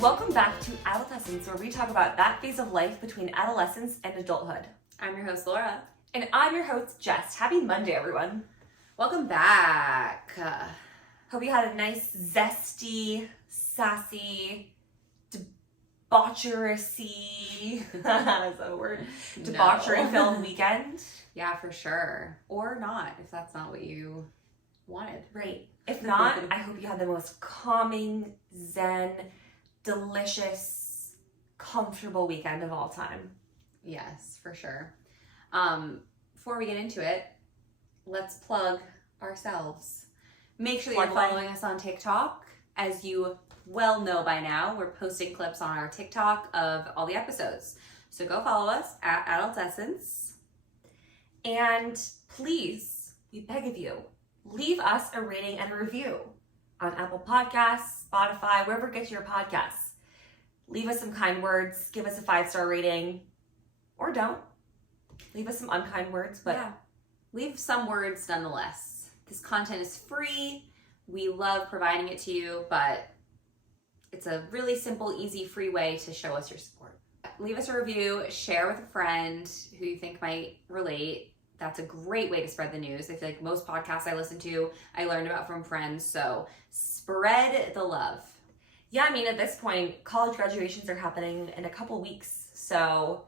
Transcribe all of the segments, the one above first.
Welcome back to Adolescence, where we talk about that phase of life between adolescence and adulthood. I'm your host, Laura. And I'm your host, Jess. Happy Monday, everyone. Welcome back. Hope you had a nice, zesty, sassy, debauchery, is that a word? Debauchery-filled weekend. Yeah, for sure. Or not, if that's not what you wanted. Right. If not, I hope you had the most calming, zen, delicious, comfortable weekend of all time. Yes, for sure. Before we get into it, let's plug ourselves. Make sure that you're following us on TikTok. As you well know by now, we're posting clips on our TikTok of all the episodes. So go follow us at Adult Essence. And please, we beg of you, leave us a rating and a review on Apple Podcasts, Spotify, wherever you get your podcasts. Leave us some kind words, give us a 5-star rating, or don't. Leave us some unkind words, but yeah, leave some words nonetheless. This content is free. We love providing it to you, but it's a really simple, easy, free way to show us your support. Leave us a review, share with a friend who you think might relate. That's a great way to spread the news. I feel like most podcasts I listen to, I learned about from friends. So spread the love. Yeah, I mean, at this point, college graduations are happening in a couple weeks. So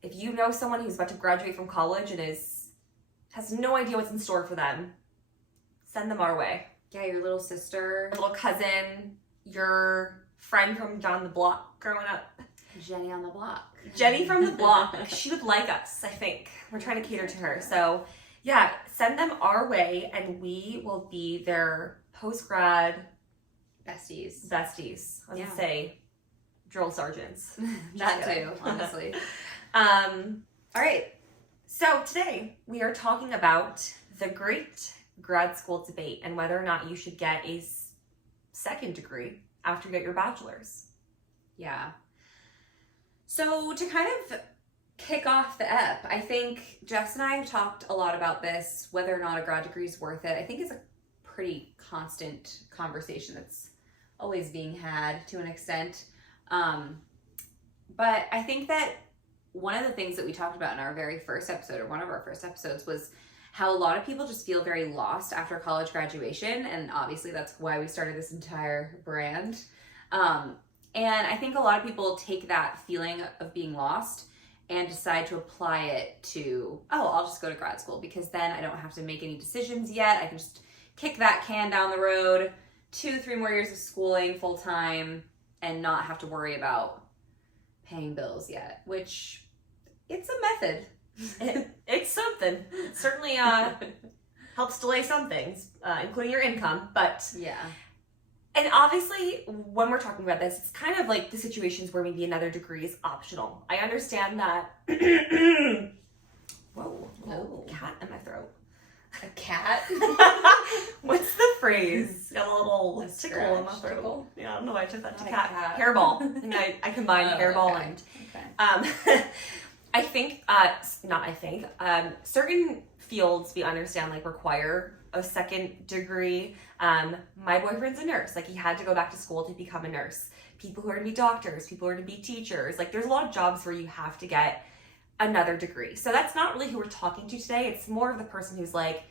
if you know someone who's about to graduate from college and has no idea what's in store for them, send them our way. Yeah, your little sister. Your little cousin, your friend from down the block growing up. Jenny on the block. Jenny from the block. She would like us, I think. We're trying to cater to her. So yeah, send them our way and we will be their post-grad besties. I was gonna say drill sergeants. That too, honestly. All right. So today we are talking about the great grad school debate and whether or not you should get a second degree after you get your bachelor's. Yeah. So to kind of kick off the ep, I think Jess and I have talked a lot about this, whether or not a grad degree is worth it. I think it's a pretty constant conversation that's always being had to an extent. But I think that one of the things that we talked about in our very first episode, or one of our first episodes, was how a lot of people just feel very lost after college graduation. And obviously that's why we started this entire brand. And I think a lot of people take that feeling of being lost and decide to apply it to, I'll just go to grad school because then I don't have to make any decisions yet. I can just kick that can down the road, 2-3 more years of schooling full time and not have to worry about paying bills yet, which it's a method. It's something. It certainly helps delay some things, including your income, but yeah. And obviously, when we're talking about this, it's kind of like the situations where maybe another degree is optional. I understand that. Whoa, cat in my throat. A cat? What's the phrase? Got a little tickle in my throat. Tickle? Yeah, I don't know why I took that to Not a cat. cat. Hairball. I think I combined hairball and... Okay. I think, certain fields we understand like require a second degree. My boyfriend's a nurse. Like he had to go back to school to become a nurse. People who are to be doctors, people who are to be teachers. Like there's a lot of jobs where you have to get another degree. So that's not really who we're talking to today. It's more of the person who's like,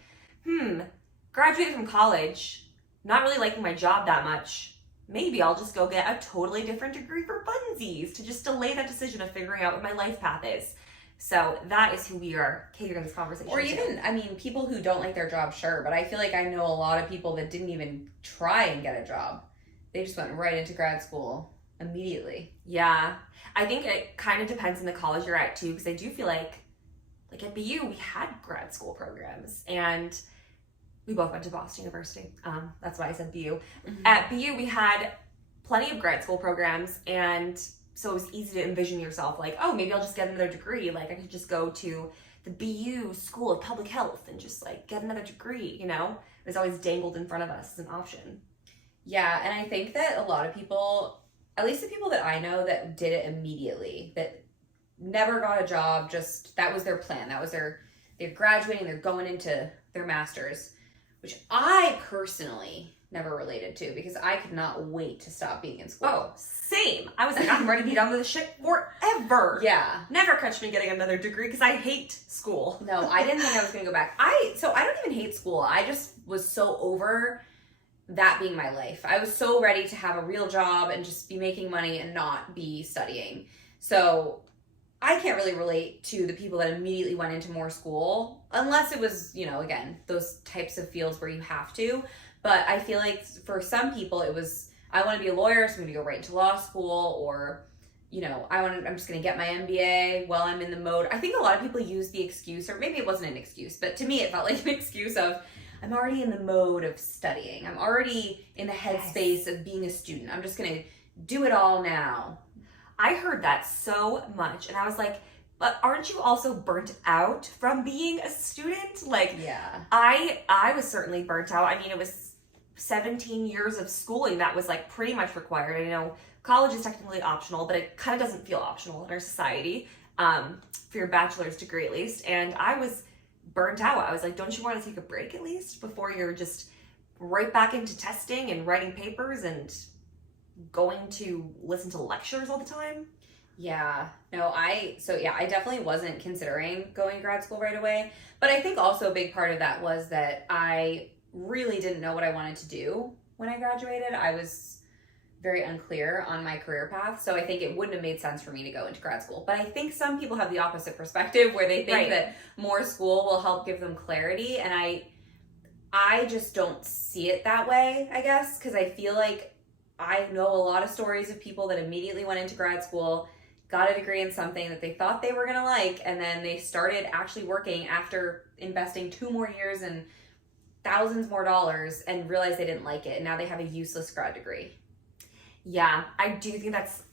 graduated from college, not really liking my job that much. Maybe I'll just go get a totally different degree for funsies to just delay that decision of figuring out what my life path is. So that is who we are catering this conversation Or even, people who don't like their job, sure, but I feel like I know a lot of people that didn't even try and get a job. They just went right into grad school immediately. Yeah. I think it kind of depends on the college you're at too, because I do feel like at BU, we had grad school programs and we both went to Boston University. That's why I said BU. Mm-hmm. At BU, we had plenty of grad school programs, and so it was easy to envision yourself like, maybe I'll just get another degree. Like I could just go to the BU School of Public Health and just like get another degree, you know? It was always dangled in front of us as an option. Yeah, and I think that a lot of people, at least the people that I know that did it immediately, that never got a job, just that was their plan. That was they're graduating, they're going into their master's, which I personally never related to, because I could not wait to stop being in school. Oh, same. I was like, I'm ready to be done with this shit forever. Yeah. Never catch me getting another degree because I hate school. No, I didn't think I was going to go back. So I don't even hate school. I just was so over that being my life. I was so ready to have a real job and just be making money and not be studying. So I can't really relate to the people that immediately went into more school, unless it was, you know, again, those types of fields where you have to. But I feel like for some people it was, I want to be a lawyer, so I'm going to go right into law school, or, you know, I'm just going to get my MBA while I'm in the mode. I think a lot of people use the excuse, or maybe it wasn't an excuse, but to me it felt like an excuse of, I'm already in the mode of studying. I'm already in the headspace of being a student. I'm just going to do it all now. I heard that so much, and I was like, but aren't you also burnt out from being a student? Like, yeah, I was certainly burnt out. I mean, it was 17 years of schooling that was like pretty much required. I know college is technically optional, but it kind of doesn't feel optional in our society, for your bachelor's degree at least. And I was burnt out. I was like, don't you want to take a break at least before you're just right back into testing and writing papers and going to listen to lectures all the time? Yeah, no, I definitely wasn't considering going to grad school right away. But I think also a big part of that was that I really didn't know what I wanted to do when I graduated. I was very unclear on my career path. So I think it wouldn't have made sense for me to go into grad school. But I think some people have the opposite perspective where they think that more school will help give them clarity. And I just don't see it that way, I guess, because I feel like I know a lot of stories of people that immediately went into grad school, got a degree in something that they thought they were going to like, and then they started actually working after investing 2 more years and thousands more dollars and realized they didn't like it. And now they have a useless grad degree. Yeah, I do think that's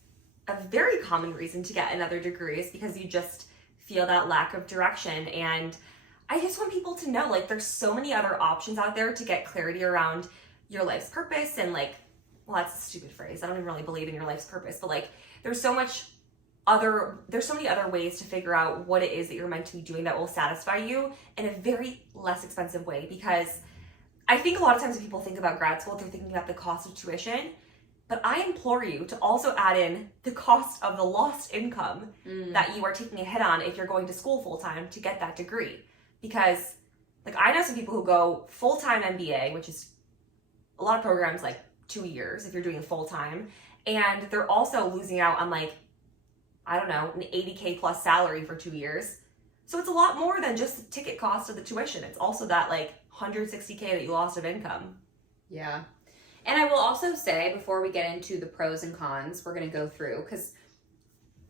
a very common reason to get another degree, is because you just feel that lack of direction. And I just want people to know, like, there's so many other options out there to get clarity around your life's purpose. And like, well, that's a stupid phrase. I don't even really believe in your life's purpose, but like, there's so many other ways to figure out what it is that you're meant to be doing that will satisfy you in a very less expensive way. Because I think a lot of times when people think about grad school, they're thinking about the cost of tuition. But I implore you to also add in the cost of the lost income that you are taking a hit on if you're going to school full-time to get that degree. Because, like, I know some people who go full-time MBA, which is a lot of programs, like 2 years if you're doing it full-time, and they're also losing out on, like, I don't know, an $80K plus salary for 2 years. So it's a lot more than just the ticket cost of the tuition. It's also that, like, $160K that you lost of income. Yeah. And I will also say, before we get into the pros and cons, we're going to go through, because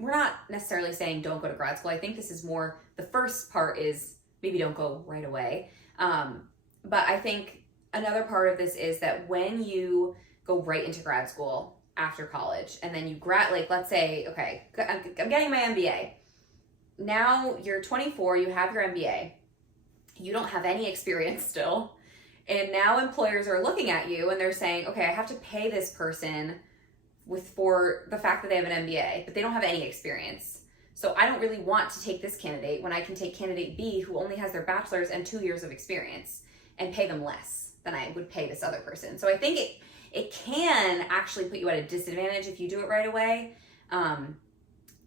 we're not necessarily saying don't go to grad school. I think this is more, the first part is maybe don't go right away. But I think another part of this is that when you go right into grad school after college, and then you like, let's say, okay, I'm getting my MBA. Now you're 24, you have your MBA. You don't have any experience still. And now employers are looking at you and they're saying, okay, I have to pay this person for the fact that they have an MBA, but they don't have any experience. So I don't really want to take this candidate when I can take candidate B, who only has their bachelor's and 2 years of experience, and pay them less than I would pay this other person. So I think it can actually put you at a disadvantage if you do it right away. And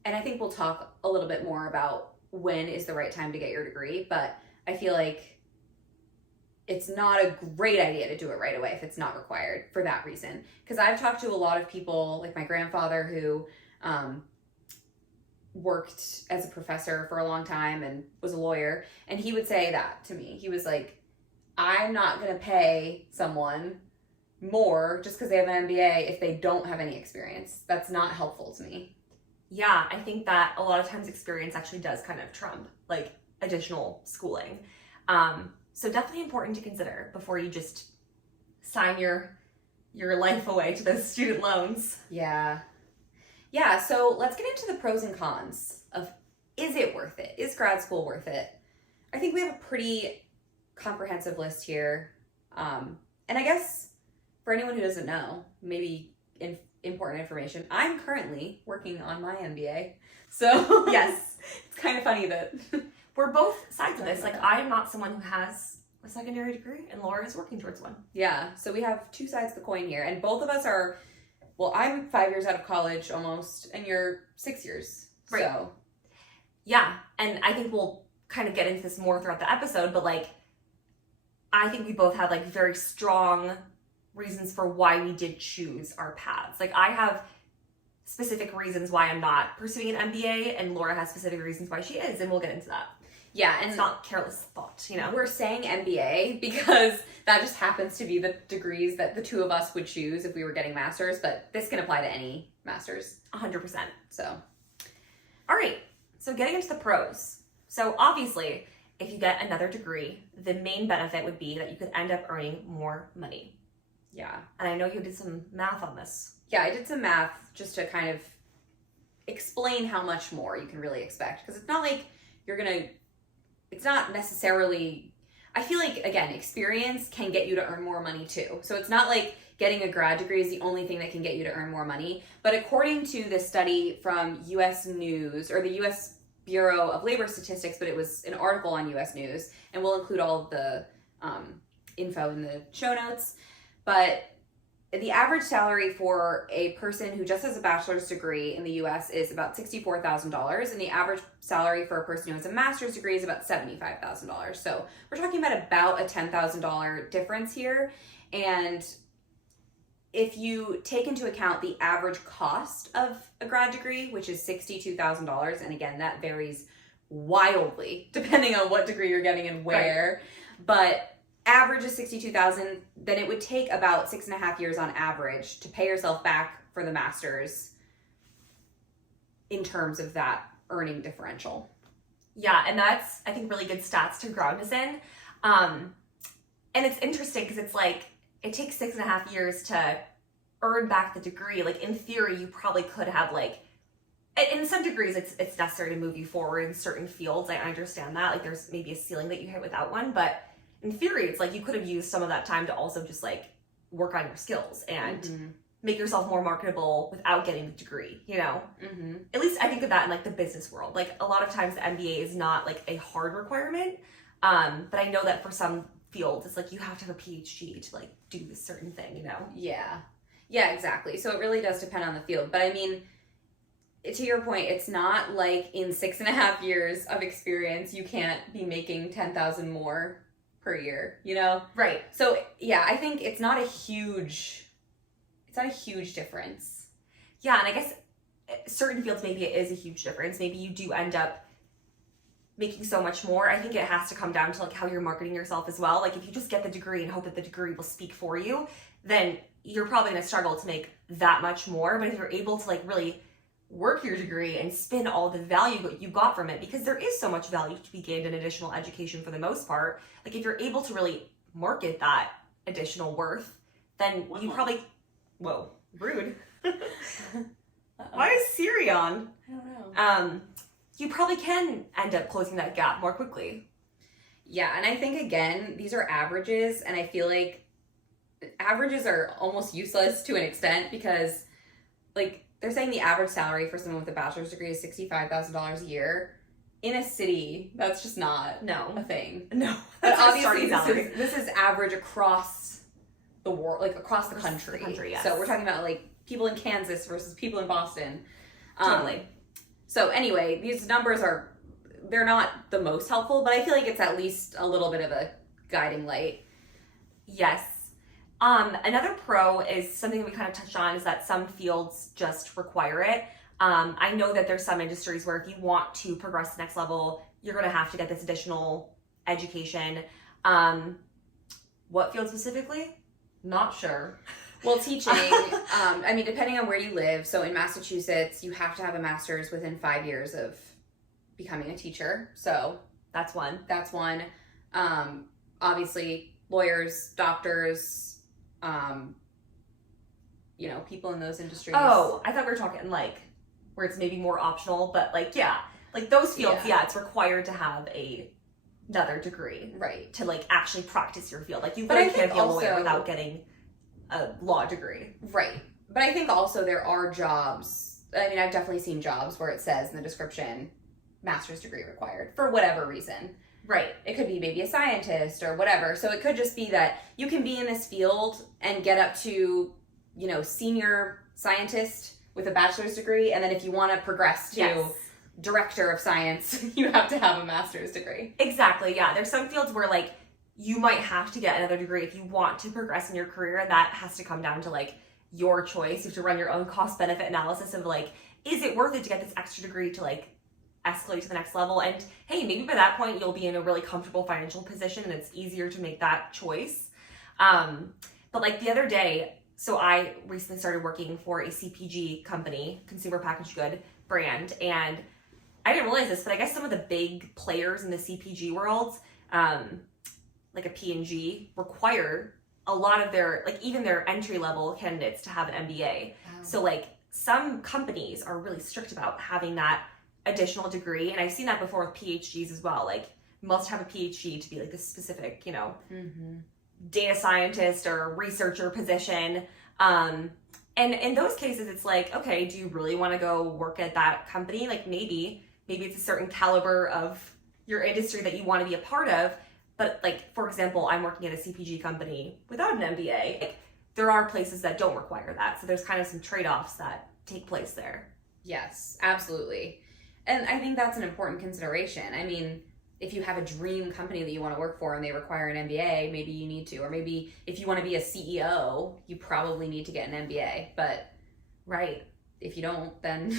I think we'll talk a little bit more about when is the right time to get your degree, but I feel like it's not a great idea to do it right away if it's not required for that reason. Because I've talked to a lot of people, like my grandfather, who worked as a professor for a long time and was a lawyer, and he would say that to me. He was like, I'm not going to pay someone more just because they have an MBA if they don't have any experience. That's not helpful to me. Yeah, I think that a lot of times experience actually does kind of trump, like, additional schooling. So definitely important to consider before you just sign your life away to those student loans. Yeah. Yeah, so let's get into the pros and cons of, is it worth it? Is grad school worth it? I think we have a pretty comprehensive list here. And I guess for anyone who doesn't know, maybe important information, I'm currently working on my MBA. So yes, it's kind of funny that we're both sides of this. Like, I am not someone who has a secondary degree, and Laura is working towards one. Yeah, so we have two sides of the coin here, and both of us are, well, I'm 5 years out of college almost, and you're 6 years. Right. So. Yeah, and I think we'll kind of get into this more throughout the episode, but like, I think we both had like very strong reasons for why we did choose our paths. Like, I have specific reasons why I'm not pursuing an MBA, and Laura has specific reasons why she is, and we'll get into that. Yeah, and it's not careless thought, you know? We're saying MBA because that just happens to be the degrees that the two of us would choose if we were getting masters, but this can apply to any masters. 100%. So. All right, so getting into the pros. So obviously, if you get another degree, the main benefit would be that you could end up earning more money. Yeah. And I know you did some math on this. Yeah, I did some math just to kind of explain how much more you can really expect. Because it's not like it's not necessarily, I feel like, again, experience can get you to earn more money too. So it's not like getting a grad degree is the only thing that can get you to earn more money. But according to this study from US News, or the US Bureau of Labor Statistics, but it was an article on US News, and we'll include all of the info in the show notes. But the average salary for a person who just has a bachelor's degree in the US is about $64,000, and the average salary for a person who has a master's degree is about $75,000. So we're talking about a $10,000 difference here. And if you take into account the average cost of a grad degree, which is $62,000, and again, that varies wildly depending on what degree you're getting and where, right. But average is $62,000, then it would take about 6.5 years on average to pay yourself back for the master's in terms of that earning differential. Yeah, and that's, I think, really good stats to ground us in. And it's interesting because it's like, it takes 6.5 years to earn back the degree. Like, in theory, you probably could have, like, in some degrees, it's necessary to move you forward in certain fields. I understand that. Like, there's maybe a ceiling that you hit without one, but in theory, it's like you could have used some of that time to also just like work on your skills and make yourself more marketable without getting the degree, you know? Mm-hmm. At least I think of that in like the business world. Like, a lot of times the MBA is not like a hard requirement, but I know that for some fields, it's like you have to have a PhD to like do this certain thing, you know? Yeah. Yeah, exactly. So it really does depend on the field. But I mean, to your point, it's not like in 6.5 years of experience, you can't be making $10,000 more per year, you know? Right. So yeah, I think it's not a huge difference. Yeah, and I guess certain fields, maybe it is a huge difference. Maybe you do end up making so much more. I think it has to come down to like how you're marketing yourself as well. Like, if you just get the degree and hope that the degree will speak for you, then you're probably going to struggle to make that much more. But if you're able to like really work your degree and spin all the value that you got from it, because there is so much value to be gained in additional education for the most part. Like, if you're able to really market that additional worth, then you probably, whoa, rude. Why is Siri on? I don't know. You probably can end up closing that gap more quickly. Yeah, and I think again, these are averages, and I feel like averages are almost useless to an extent because like, they're saying the average salary for someone with a bachelor's degree is $65,000 a year. In a city, that's just not a thing. No. But obviously, this is average across the world, like across the country. Yes. So we're talking about like people in Kansas versus people in Boston. Totally. So anyway, these numbers they're not the most helpful, but I feel like it's at least a little bit of a guiding light. Yes. Another pro is something we kind of touched on, is that some fields just require it. I know that there's some industries where if you want to progress to the next level, you're going to have to get this additional education. What field specifically? Not sure. Well, teaching, I mean, depending on where you live. So in Massachusetts, you have to have a master's within 5 years of becoming a teacher. So that's one. Obviously, lawyers, doctors, people in those industries. Oh, I thought we were talking like where it's maybe more optional, but like, yeah, like those fields, yeah, it's required to have another degree, right, to like actually practice your field. Like, you really can't be a lawyer without getting a law degree, right? But I think also there are jobs. I mean, I've definitely seen jobs where it says in the description, master's degree required for whatever reason. Right. It could be maybe a scientist or whatever. So it could just be that you can be in this field and get up to, senior scientist with a bachelor's degree. And then if you want to progress to director of science, you have to have a master's degree. Exactly. Yeah. There's some fields where like you might have to get another degree if you want to progress in your career. And that has to come down to like your choice. You have to run your own cost benefit analysis of like, is it worth it to get this extra degree to like escalate to the next level? And hey, maybe by that point you'll be in a really comfortable financial position and it's easier to make that choice. But like the other day, so I recently started working for a CPG company, consumer packaged good brand, and I didn't realize this, but I guess some of the big players in the CPG world, like a P&G, require a lot of their, like even their entry level candidates to have an MBA. Wow. So like some companies are really strict about having that additional degree, and I've seen that before with PhDs as well. Like must have a PhD to be like this specific, data scientist or researcher position. And in those cases, it's like, okay, do you really want to go work at that company? Like maybe it's a certain caliber of your industry that you want to be a part of. But like, for example, I'm working at a CPG company without an MBA. Like, there are places that don't require that. So there's kind of some trade-offs that take place there. Yes, absolutely. And I think that's an important consideration. I mean, if you have a dream company that you want to work for and they require an MBA, maybe you need to. Or maybe if you want to be a CEO, you probably need to get an MBA. But right, if you don't, then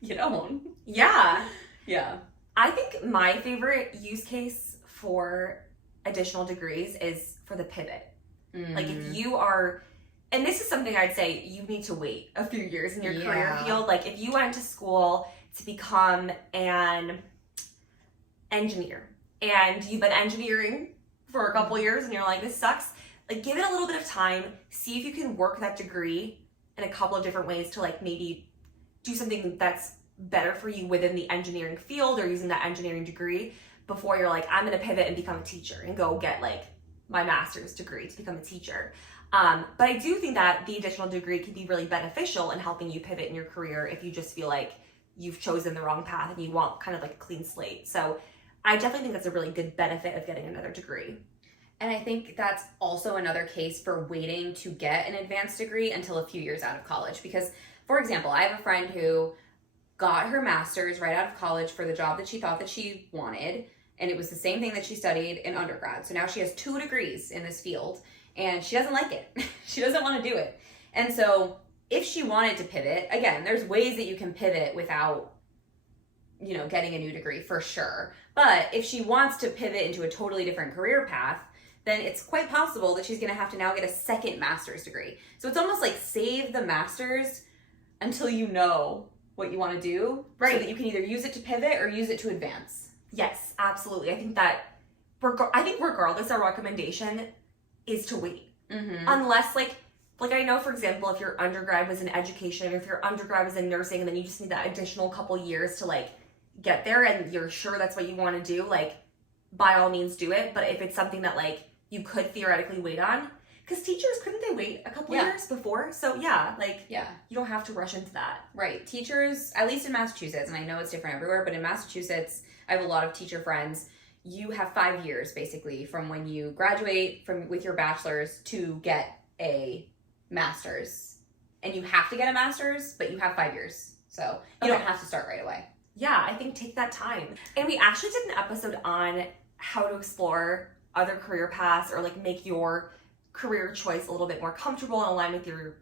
you don't. Yeah. Yeah. I think my favorite use case for additional degrees is for the pivot. Like if you are, and this is something I'd say you need to wait a few years in your career field. Like if you went to school to become an engineer and you've been engineering for a couple years and you're like, this sucks, like give it a little bit of time, see if you can work that degree in a couple of different ways to like maybe do something that's better for you within the engineering field or using that engineering degree before you're like, I'm going to pivot and become a teacher and go get like my master's degree to become a teacher. But I do think that the additional degree can be really beneficial in helping you pivot in your career if you just feel like you've chosen the wrong path and you want kind of like a clean slate. So I definitely think that's a really good benefit of getting another degree. And I think that's also another case for waiting to get an advanced degree until a few years out of college. Because, for example, I have a friend who got her master's right out of college for the job that she thought that she wanted. And it was the same thing that she studied in undergrad. So now she has 2 degrees in this field and she doesn't like it. She doesn't want to do it. And so if she wanted to pivot, again, there's ways that you can pivot without, getting a new degree for sure. But if she wants to pivot into a totally different career path, then it's quite possible that she's going to have to now get a second master's degree. So it's almost like save the master's until you know what you want to do, right? So that you can either use it to pivot or use it to advance. Yes, absolutely. I think that, regardless, our recommendation is to wait. Unless, like I know, for example, if your undergrad was in education or if your undergrad was in nursing and then you just need that additional couple years to, like, get there and you're sure that's what you want to do, like, by all means do it. But if it's something that, like, you could theoretically wait on, because teachers, couldn't they wait a couple years before? So, you don't have to rush into that. Right. Teachers, at least in Massachusetts, and I know it's different everywhere, but in Massachusetts, I have a lot of teacher friends. You have 5 years, basically, from when you graduate with your bachelor's to get a master's. And you have to get a master's, but you have 5 years. So you don't have to start right away. Yeah, I think take that time. And we actually did an episode on how to explore other career paths or like make your career choice a little bit more comfortable and align with your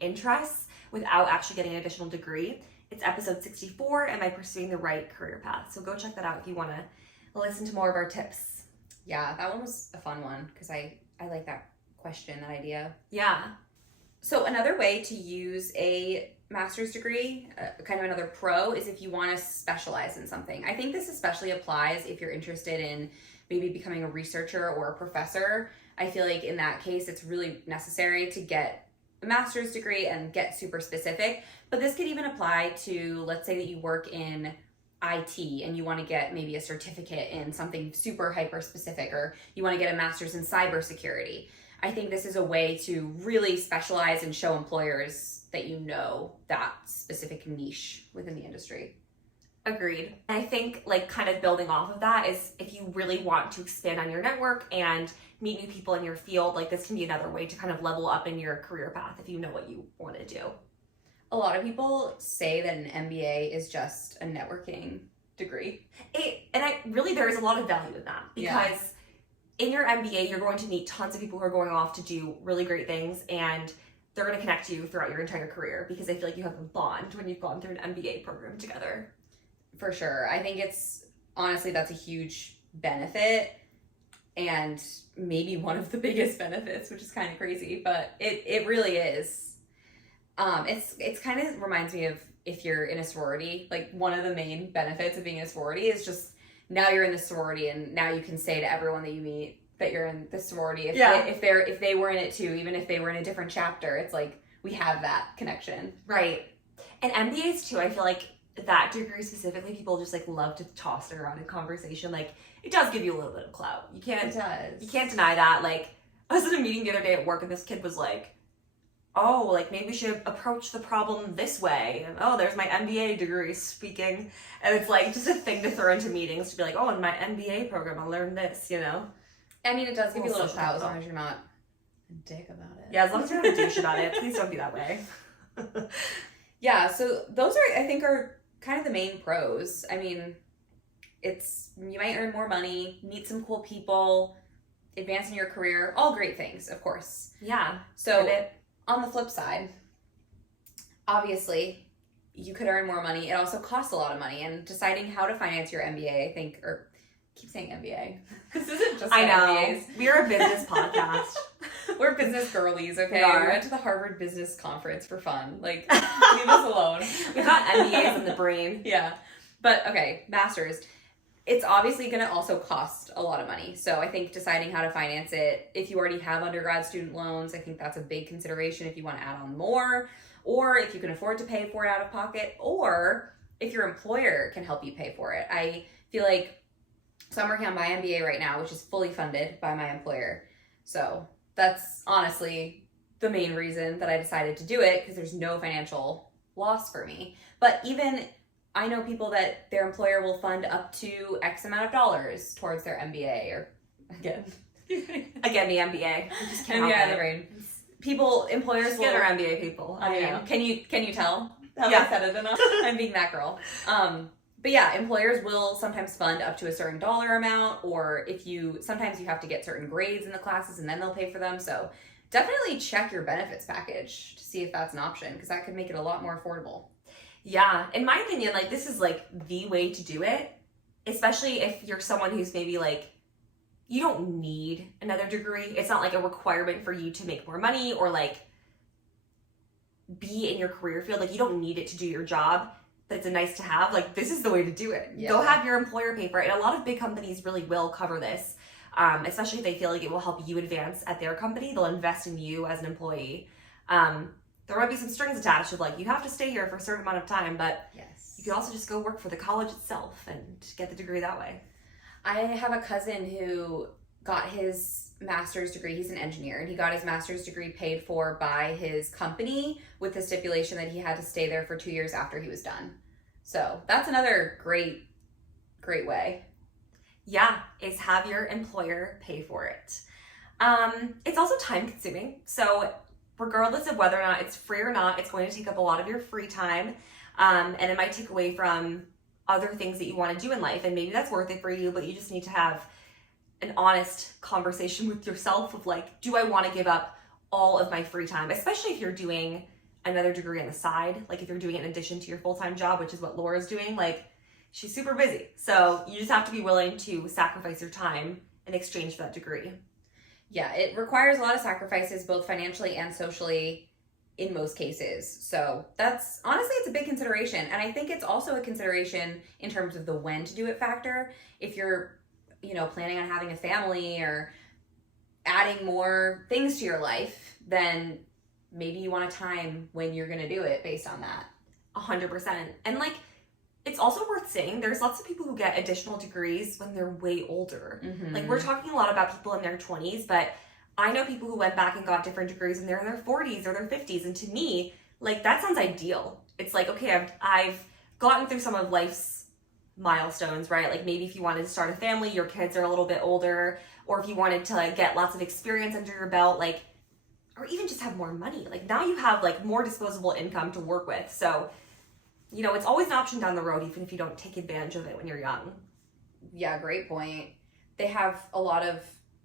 interests without actually getting an additional degree. It's episode 64, Am I Pursuing the Right Career Path? So go check that out if you want to listen to more of our tips. Yeah, that one was a fun one because I like that question, that idea. Yeah. So another way to use a master's degree, kind of another pro, is if you want to specialize in something. I think this especially applies if you're interested in maybe becoming a researcher or a professor. I feel like in that case, it's really necessary to get a master's degree and get super specific. But this could even apply to, let's say that you work in IT and you want to get maybe a certificate in something super hyper specific, or you want to get a master's in cybersecurity. I think this is a way to really specialize and show employers that you know that specific niche within the industry. Agreed. And I think like kind of building off of that is if you really want to expand on your network and meet new people in your field, like this can be another way to kind of level up in your career path if you know what you want to do. A lot of people say that an MBA is just a networking degree. There is a lot of value in that because in your MBA, you're going to meet tons of people who are going off to do really great things, and they're going to connect you throughout your entire career because I feel like you have a bond when you've gone through an MBA program together. For sure. I think honestly, that's a huge benefit, and maybe one of the biggest benefits, which is kind of crazy, but it really is. It's kind of reminds me of if you're in a sorority, like one of the main benefits of being in a sorority is just now you're in the sorority and now you can say to everyone that you meet that you're in the sorority. If they were in it too, even if they were in a different chapter, it's like we have that connection. Right. And MBAs too, I feel like that degree specifically, people just like love to toss it around in conversation. Like it does give you a little bit of clout. You can't deny that. Like I was in a meeting the other day at work and this kid was like, oh, like maybe we should approach the problem this way. And oh, there's my MBA degree speaking. And it's like just a thing to throw into meetings to be like, oh, in my MBA program, I learned this, you know? I mean, it does give you a little clout as long as you're not a dick about it. Yeah, as long as you're not a douche about it, please don't be that way. Yeah, so those I think are kind of the main pros. I mean, you might earn more money, meet some cool people, advance in your career, all great things, of course. Yeah. So on the flip side, obviously, you could earn more money. It also costs a lot of money. And deciding how to finance your MBA, I think, or keep saying MBA. This isn't just I know. MBAs. We're a business podcast. We're business girlies, okay? We went to the Harvard Business Conference for fun. Like, leave us alone. We've got MBAs in the brain. Yeah. But, okay, masters. It's obviously going to also cost a lot of money. So I think deciding how to finance it, if you already have undergrad student loans, I think that's a big consideration if you want to add on more, or if you can afford to pay for it out of pocket, or if your employer can help you pay for it. I feel like, so I'm working on my MBA right now, which is fully funded by my employer. So that's honestly the main reason that I decided to do it, because there's no financial loss for me. But even I know people that their employer will fund up to X amount of dollars towards their MBA, or again the MBA. Just can't MBA in the brain. Employers just will get our MBA people. I mean, can you tell? Have Yeah. I said it enough? I'm being that girl. But yeah, employers will sometimes fund up to a certain dollar amount, or sometimes you have to get certain grades in the classes and then they'll pay for them. So definitely check your benefits package to see if that's an option, because that could make it a lot more affordable. Yeah, in my opinion, like this is like the way to do it, especially if you're someone who's maybe like, you don't need another degree. It's not like a requirement for you to make more money or like be in your career field. Like you don't need it to do your job, but it's a nice to have. Like this is the way to do it. Yeah. Go have your employer pay for it. And a lot of big companies really will cover this, especially if they feel like it will help you advance at their company. They'll invest in you as an employee. There might be some strings attached of like, you have to stay here for a certain amount of time, but yes, you could also just go work for the college itself and get the degree that way. I have a cousin who got his master's degree. He's an engineer, and he got his master's degree paid for by his company with the stipulation that he had to stay there for 2 years after he was done. So that's another great way. Yeah, is have your employer pay for it. It's also time consuming. So regardless of whether or not it's free or not, it's going to take up a lot of your free time. And it might take away from other things that you want to do in life. And maybe that's worth it for you, but you just need to have an honest conversation with yourself of like, do I want to give up all of my free time? Especially if you're doing another degree on the side. Like if you're doing it in addition to your full-time job, which is what Laura's doing, like she's super busy. So you just have to be willing to sacrifice your time in exchange for that degree. Yeah, it requires a lot of sacrifices, both financially and socially in most cases. So that's, honestly, it's a big consideration. And I think it's also a consideration in terms of the when to do it factor. If you're, planning on having a family or adding more things to your life, then maybe you want a time when you're going to do it based on that. 100%. And like, it's also worth saying there's lots of people who get additional degrees when they're way older. Mm-hmm. Like we're talking a lot about people in their 20s, but I know people who went back and got different degrees when they're in their 40s or their 50s. And to me, like that sounds ideal. It's like, okay, I've gotten through some of life's milestones, right? Like maybe if you wanted to start a family, your kids are a little bit older, or if you wanted to like get lots of experience under your belt, like, or even just have more money. Like now you have like more disposable income to work with. So, you know, it's always an option down the road, even if you don't take advantage of it when you're young. Yeah, great point. They have a lot of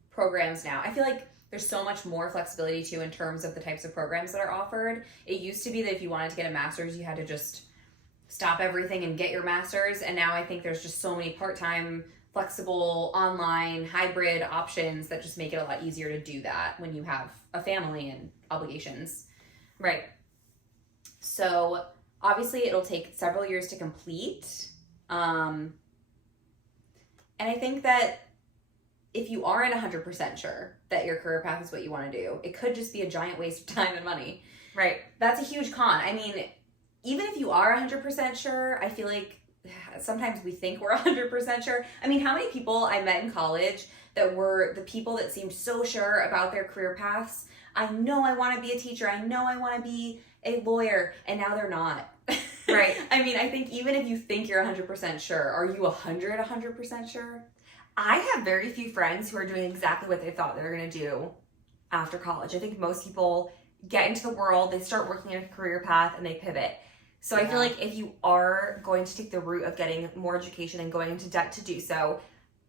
programs now. I feel like there's so much more flexibility too in terms of the types of programs that are offered. It used to be that if you wanted to get a master's, you had to just stop everything and get your master's. And now I think there's just so many part-time, flexible, online, hybrid options that just make it a lot easier to do that when you have a family and obligations. Right. So obviously it'll take several years to complete. And I think that if you aren't 100% sure that your career path is what you want to do, it could just be a giant waste of time and money. Right. That's a huge con. I mean, even if you are 100% sure, I feel like sometimes we think we're 100% sure. I mean, how many people I met in college that were the people that seemed so sure about their career paths? I know I want to be a teacher. I know I want to be a lawyer. And now they're not. Right. I mean, I think even if you think you're 100% sure, are you 100% sure? I have very few friends who are doing exactly what they thought they were going to do after college. I think most people get into the world, they start working in a career path, and they pivot. So I feel like if you are going to take the route of getting more education and going into debt to do so,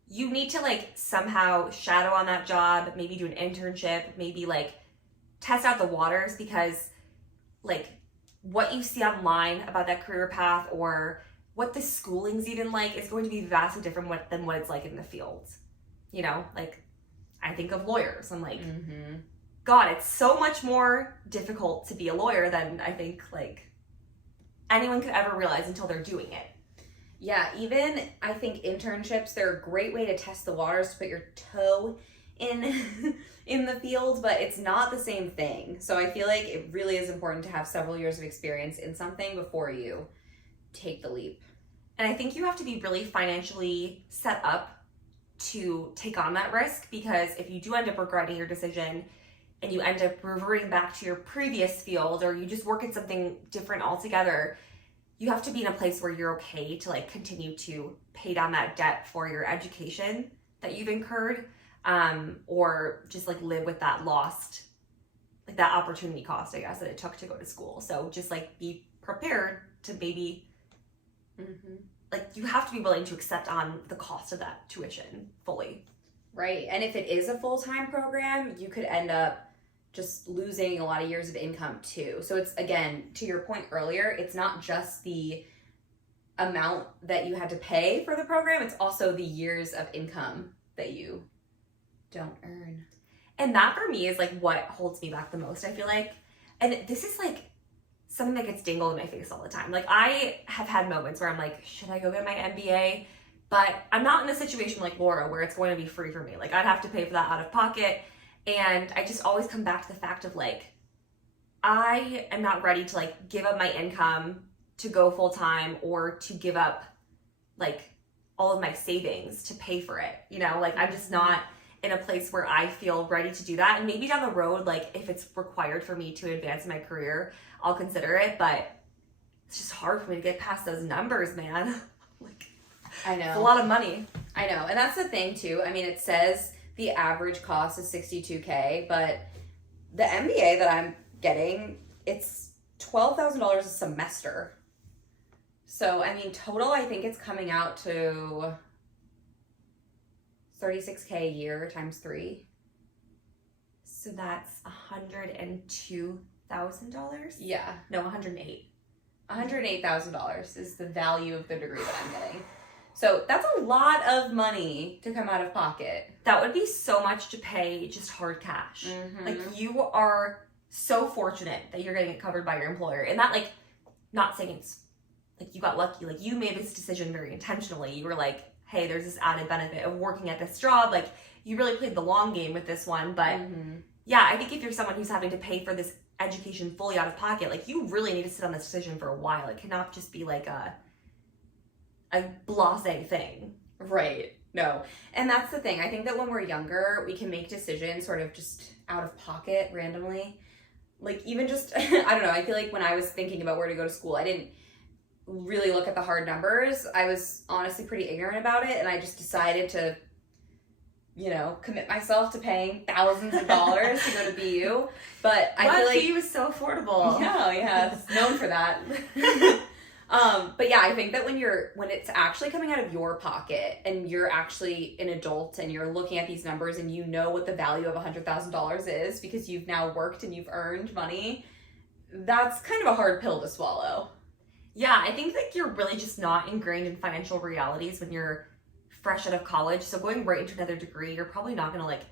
you need to like somehow shadow on that job, maybe do an internship, maybe like test out the waters, because like what you see online about that career path or what the schooling's even like is going to be vastly different than what it's like in the field. You know, like I think of lawyers. I'm like, God, it's so much more difficult to be a lawyer than I think like anyone could ever realize until they're doing it. Yeah, even I think internships, they're a great way to test the waters, to put your toe in in the field, but it's not the same thing. So I feel like it really is important to have several years of experience in something before you take the leap. And I think you have to be really financially set up to take on that risk, because if you do end up regretting your decision and you end up reverting back to your previous field, or you just work in something different altogether, you have to be in a place where you're okay to like continue to pay down that debt for your education that you've incurred, or just like live with that lost, like that opportunity cost, I guess, that it took to go to school. So just like be prepared to maybe, like you have to be willing to accept on the cost of that tuition fully. Right. And if it is a full-time program, you could end up just losing a lot of years of income too. So it's, again, to your point earlier, it's not just the amount that you had to pay for the program, it's also the years of income that you don't earn. And that for me is like what holds me back the most, I feel like. And this is like something that gets dangled in my face all the time. Like I have had moments where I'm like, should I go get my MBA? But I'm not in a situation like Laura where it's going to be free for me. Like I'd have to pay for that out of pocket. And I just always come back to the fact of like, I am not ready to like give up my income to go full time, or to give up like all of my savings to pay for it. You know, like I'm just not in a place where I feel ready to do that. And maybe down the road, like if it's required for me to advance in my career, I'll consider it. But it's just hard for me to get past those numbers, man. Like, I know. It's a lot of money. I know. And that's the thing too. I mean, it says the average cost is $62K, but the MBA that I'm getting, it's $12,000 a semester. So, I mean, total, I think it's coming out to $36K a year times 3. So that's $102,000? Yeah. No, 108. $108,000 is the value of the degree that I'm getting. So that's a lot of money to come out of pocket. That would be so much to pay just hard cash. Like you are so fortunate that you're getting it covered by your employer. And that, like, not saying it's like you got lucky, like you made this decision very intentionally. You were like, hey, there's this added benefit of working at this job. Like you really played the long game with this one. But yeah, I think if you're someone who's having to pay for this education fully out of pocket, like you really need to sit on this decision for a while. It cannot just be like a blasé thing. Right. No. And that's the thing. I think that when we're younger, we can make decisions sort of just out of pocket randomly. Like even just, I don't know, I feel like when I was thinking about where to go to school, I didn't really look at the hard numbers, I was honestly pretty ignorant about it, and I just decided to, commit myself to paying thousands of dollars to go to BU. But I feel like BU was so affordable. Yeah, it's known for that. But yeah, I think that when it's actually coming out of your pocket and you're actually an adult and you're looking at these numbers and you know what the value of $100,000 is because you've now worked and you've earned money, that's kind of a hard pill to swallow. Yeah, I think like you're really just not ingrained in financial realities when you're fresh out of college. So going right into another degree, you're probably not going to like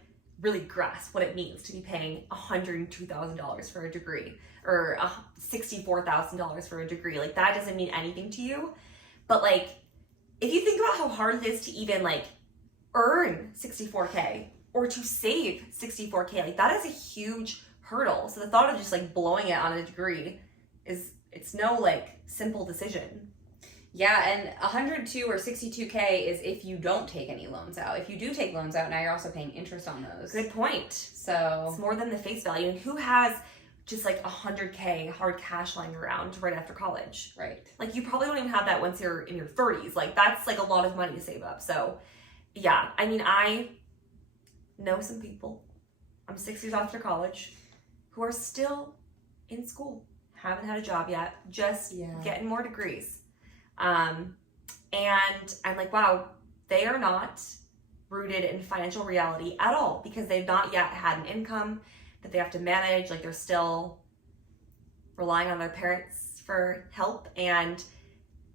really grasp what it means to be paying $102,000 for a degree or $64,000 for a degree. Like that doesn't mean anything to you. But like, if you think about how hard it is to even like earn $64K or to save $64K, like that is a huge hurdle. So the thought of just like blowing it on a degree it's no like simple decision. Yeah, and 102 or 62K is if you don't take any loans out. If you do take loans out, now you're also paying interest on those. Good point. So it's more than the face value. And who has just like 100K hard cash lying around right after college? Right. Like you probably don't even have that once you're in your 30s. Like that's like a lot of money to save up. So yeah, I mean, I know some people, I'm 6 years after college, who are still in school, haven't had a job yet, just getting more degrees. And I'm like, wow, they are not rooted in financial reality at all because they've not yet had an income that they have to manage. Like they're still relying on their parents for help. And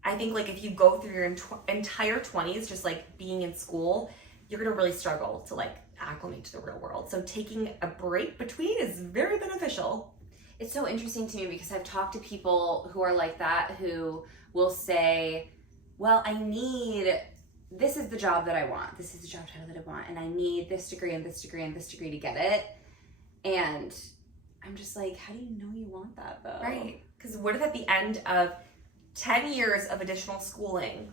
I think like if you go through your entire 20s just like being in school, you're going to really struggle to like acclimate to the real world. So taking a break between is very beneficial. It's so interesting to me because I've talked to people who are like that, who will say, well, this is the job that I want. This is the job title that I want. And I need this degree and this degree and this degree to get it. And I'm just like, how do you know you want that though? Right. Because what if at the end of 10 years of additional schooling,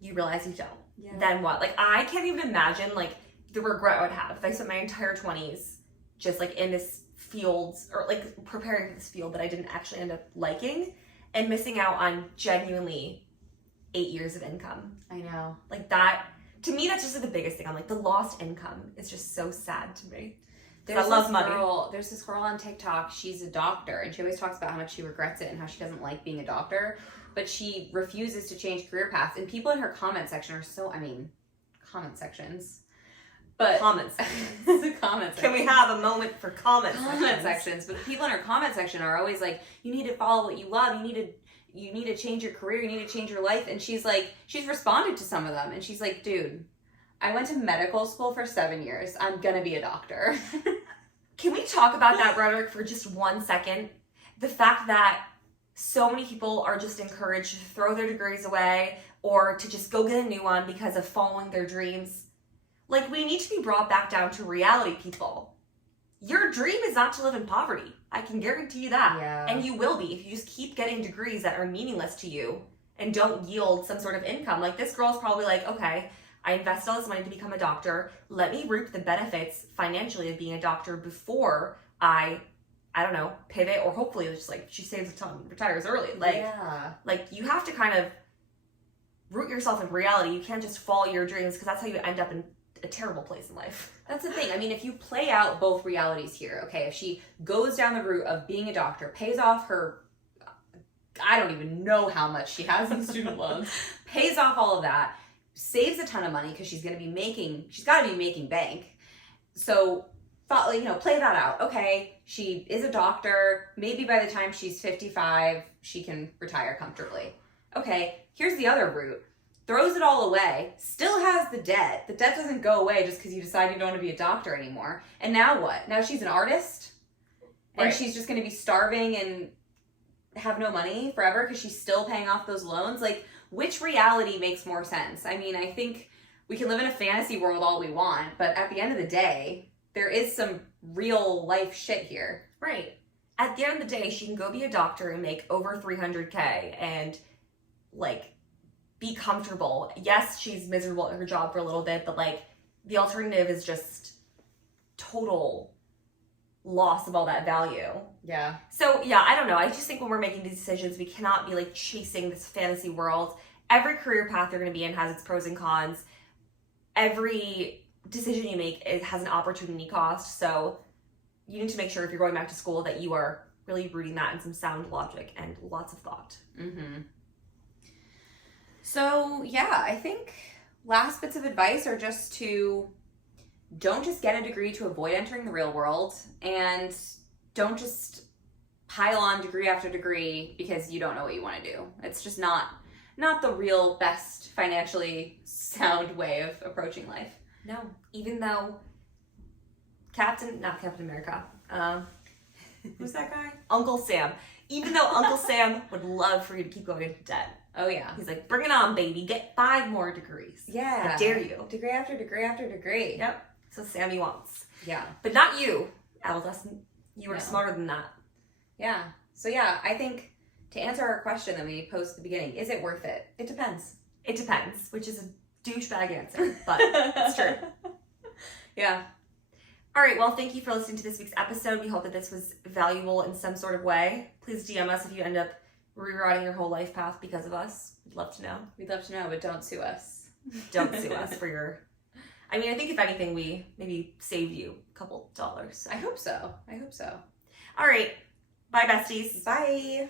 you realize you don't? Yeah. Then what? Like, I can't even imagine like the regret I would have if I spent my entire 20s just like in this field or like preparing for this field that I didn't actually end up liking and missing out on genuinely 8 years of income. I know. Like that, to me, that's just like the biggest thing. I'm like, the lost income is just so sad to me. I love money. There's this girl on TikTok, she's a doctor, and she always talks about how much she regrets it and how she doesn't like being a doctor, but she refuses to change career paths. And people in her comment section are comment sections. But comments. The comments. Can we have a moment for comment sections? But the people in her comment section are always like, you need to follow what you love. You need to change your career. You need to change your life. And she's responded to some of them. And she's like, dude, I went to medical school for 7 years. I'm going to be a doctor. Can we talk about that rhetoric for just 1 second? The fact that so many people are just encouraged to throw their degrees away or to just go get a new one because of following their dreams. Like, we need to be brought back down to reality, people. Your dream is not to live in poverty. I can guarantee you that. Yeah. And you will be if you just keep getting degrees that are meaningless to you and don't yield some sort of income. Like, this girl's probably like, okay, I invested all this money to become a doctor. Let me reap the benefits financially of being a doctor before I don't know, pivot, or hopefully just like she saves a ton, retires early. Like you have to kind of root yourself in reality. You can't just follow your dreams because that's how you end up in a terrible place in life. That's the thing. I mean, if you play out both realities here, okay, if she goes down the route of being a doctor, pays off her, I don't even know how much she has in student loans, pays off all of that, saves a ton of money because she's got to be making bank. So, play that out. Okay, she is a doctor. Maybe by the time she's 55, she can retire comfortably. Okay, here's the other route. Throws it all away, still has the debt. The debt doesn't go away just because you decide you don't want to be a doctor anymore. And now what? Now she's an artist? And she's just going to be starving and have no money forever because she's still paying off those loans? Like, which reality makes more sense? I mean, I think we can live in a fantasy world all we want, but at the end of the day, there is some real life shit here. Right. At the end of the day, she can go be a doctor and make over $300K and, like, be comfortable. Yes, she's miserable at her job for a little bit, but, like, the alternative is just total loss of all that value. Yeah. So yeah, I don't know. I just think when we're making these decisions, we cannot be like chasing this fantasy world. Every career path you're going to be in has its pros and cons. Every decision you make, it has an opportunity cost. So you need to make sure if you're going back to school that you are really rooting that in some sound logic and lots of thought. Mm-hmm. So yeah, I think last bits of advice are just to don't just get a degree to avoid entering the real world, and don't just pile on degree after degree because you don't know what you want to do. It's just not the real best financially sound way of approaching life. No, even though not Captain America, who's that guy? Uncle Sam. Even though Uncle Sam would love for you to keep going into debt. Oh yeah. He's like, bring it on, baby. Get 5 more degrees. Yeah. How dare you? Degree after degree after degree. Yep. So Sammy wants. Yeah. But not you, adolescent. You were No. smarter than that. Yeah. So yeah, I think to answer our question that we posed at the beginning, is it worth it? It depends. It depends, which is a douchebag answer, but it's true. Yeah. All right, well, thank you for listening to this week's episode. We hope that this was valuable in some sort of way. Please DM us if you end up rewriting your whole life path because of us. We'd love to know. We'd love to know, but don't sue us. Don't sue us for your... I mean, I think if anything, we maybe saved you a couple dollars. I hope so. All right. Bye, besties. Bye.